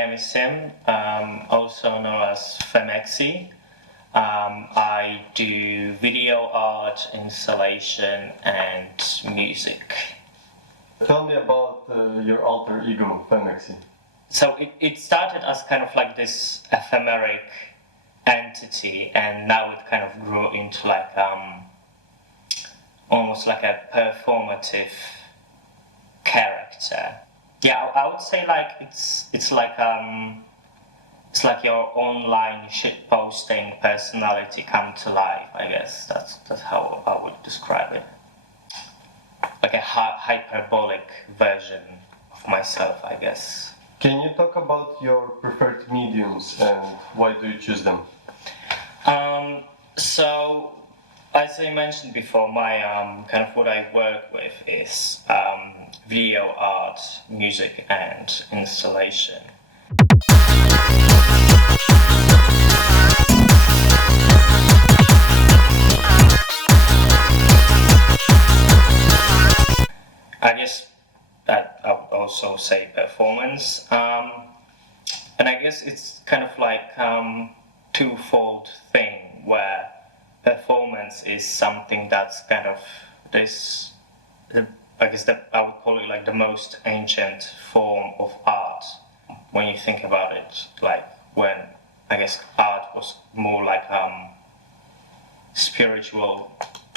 name is Sim, also known as Femmexy. I do video art, installation, and music. Tell me about your alter ego, Femmexy. So it started as kind of like this ephemeric entity, and now it kind of grew into like almost like a performative character. Yeah, I would say like it's like your online shitposting personality come to life. I guess that's how I would describe it. Like a hyperbolic version of myself, I guess. Can you talk about your preferred mediums and why do you choose them? So, as I mentioned before, my kind of what I work with is video art, music, and installation. I guess that I would also say performance, and I guess it's kind of like twofold thing where performance is something that's kind of this, I guess that I would call it like the most ancient form of art when you think about it, like when I guess art was more like spiritual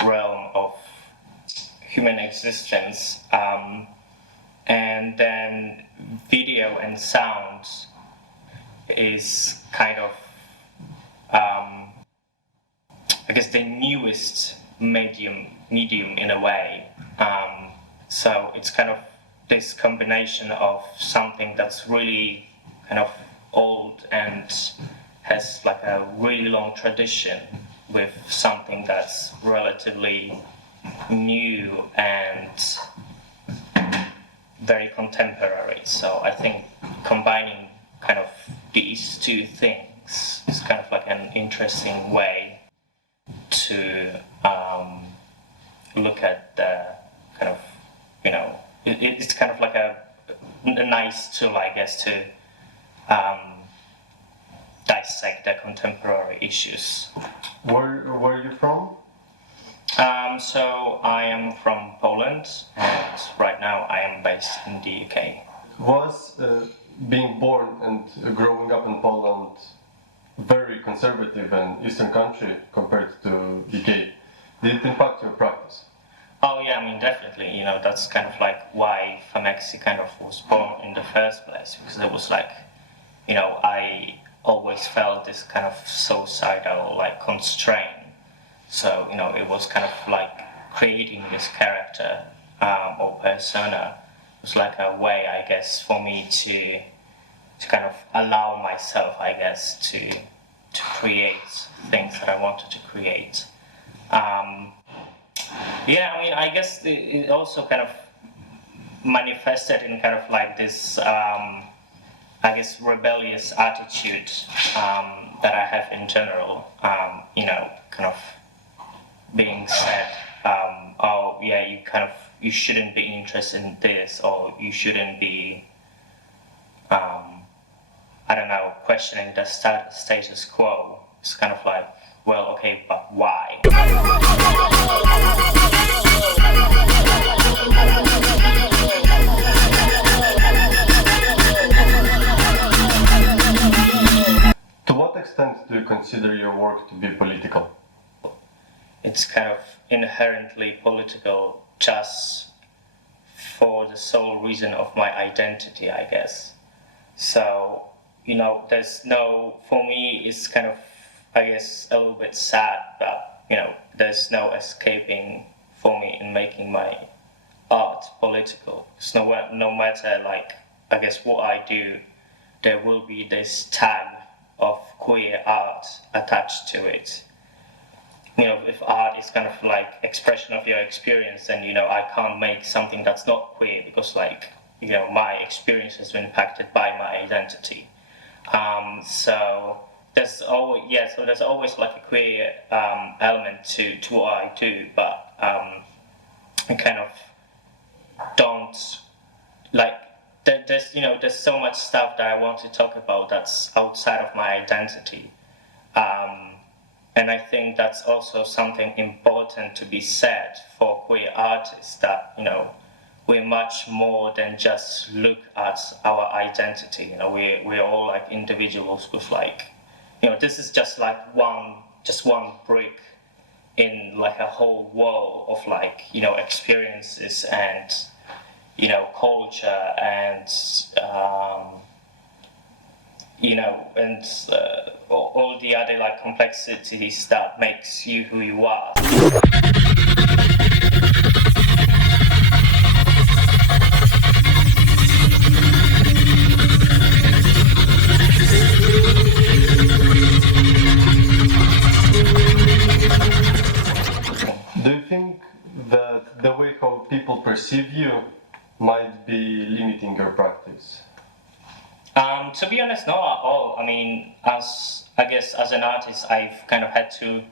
realm of human existence, and then video and sound is kind of I guess the newest medium in a way. So it's kind of this combination of something that's really kind of old and has like a really long tradition with something that's relatively new and very contemporary. So I think combining kind of these two things is kind of like an interesting way to look at the kind of, it's kind of like a nice tool, I guess, to dissect the contemporary issues. Where are you from? So I am from Poland, and right now I am based in the UK. Was being born and growing up in Poland very conservative and Eastern country compared to UK? Did it impact your practice? Oh yeah, I mean definitely. That's kind of like why Femmexy kind of was born in the first place, because it was like, I always felt this kind of suicidal like constraint. So, it was kind of like creating this character or persona was like a way, I guess, for me to kind of allow myself, I guess, to create things that I wanted to create. Yeah, I mean, I guess it also kind of manifested in kind of like this, I guess, rebellious attitude that I have in general, kind of being said, oh yeah, you shouldn't be interested in this, or you shouldn't be, I don't know, questioning the status quo. It's kind of like, well, okay, but why? To what extent do you consider your work to be political? It's kind of inherently political just for the sole reason of my identity, I guess. So, for me, it's kind of, I guess, a little bit sad, but, there's no escaping for me in making my art political. It's no matter, like, I guess what I do, there will be this tag of queer art attached to it. If art is kind of like expression of your experience, then, I can't make something that's not queer because, like, my experience has been impacted by my identity. So there's always like a queer element to what I do, but I kind of don't like. There's there's so much stuff that I want to talk about that's outside of my identity. And I think that's also something important to be said for queer artists, that, we're much more than just look at our identity. We're all like individuals with this is just like one brick in like a whole wall of experiences and, culture and, all the other like complexities that makes you who you are. Do you think that the way how people perceive you might be limiting your practice? To be honest, not at all. I mean, as an artist, I've kind of had to,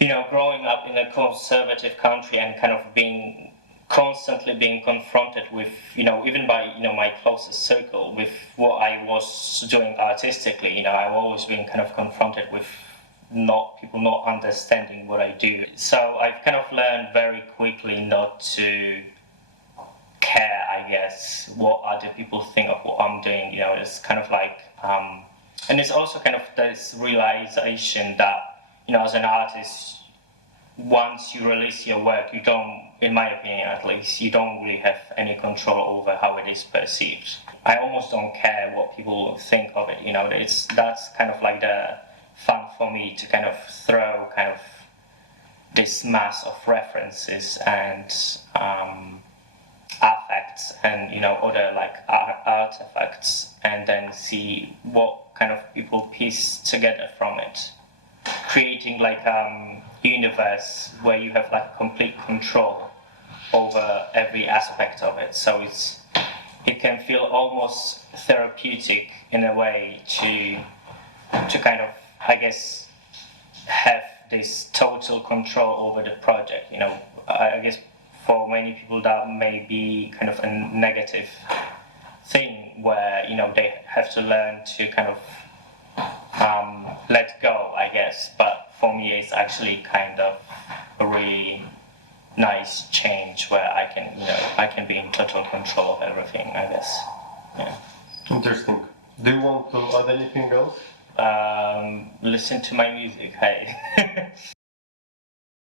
growing up in a conservative country and kind of constantly being confronted with, even by, my closest circle, with what I was doing artistically. I've always been kind of confronted with people not understanding what I do. So I've kind of learned very quickly not to care, I guess, what other people think of what I'm doing. It's kind of like, and it's also kind of this realization that, as an artist, once you release your work, you don't, in my opinion at least, you don't really have any control over how it is perceived. I almost don't care what people think of it. That's kind of like the fun for me, to kind of throw kind of this mass of references and affects and other like artifacts, and then see what kind of people piece together from it, creating like universe where you have like complete control over every aspect of it. So it can feel almost therapeutic in a way to kind of, I guess, have this total control over the project. I guess for many people that may be kind of a negative thing, where they have to learn to kind of let go, I guess. But for me, it's actually kind of a really nice change where I can be in total control of everything, I guess. Yeah. Interesting. Do you want to add anything else? Listen to my music, hey.